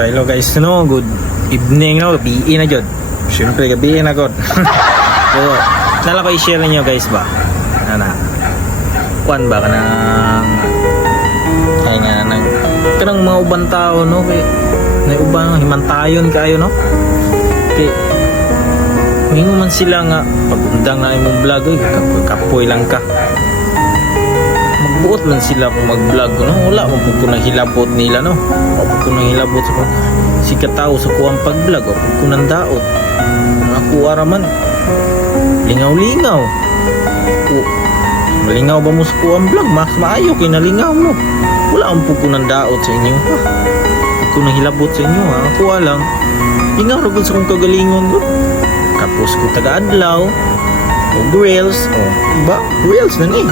So hello guys, no, good evening, no, gabi na jud. Siyempre gabi na god. So, nala ko i-share niyo guys ba? Ana. Kuan ba kanang kay nga nang kanang mga uban tao no kay na ubang himantayon kayo no. Kay mingo man sila nga pagundang na imong vlog oy kapoy lang ka. Magbuot man sila kung mag-vlog no. Wala man pud ko nahilabot nila no. Wala pud ko nahilabot sa si katao sa kuang pag-vlog o pud ko nang daot. Ako araman lingaw-lingaw. Malingaw ba mo sa kuang vlog? Mas maayo kay nalingaw mo. Wala man pud ko nang daot sa inyo. Pud ko nahilabot sa inyo ha. Ako lang lingaw ra gud sa kong kagalingon ko. Kapos ko taga-adlaw o reels o ba reels na ni.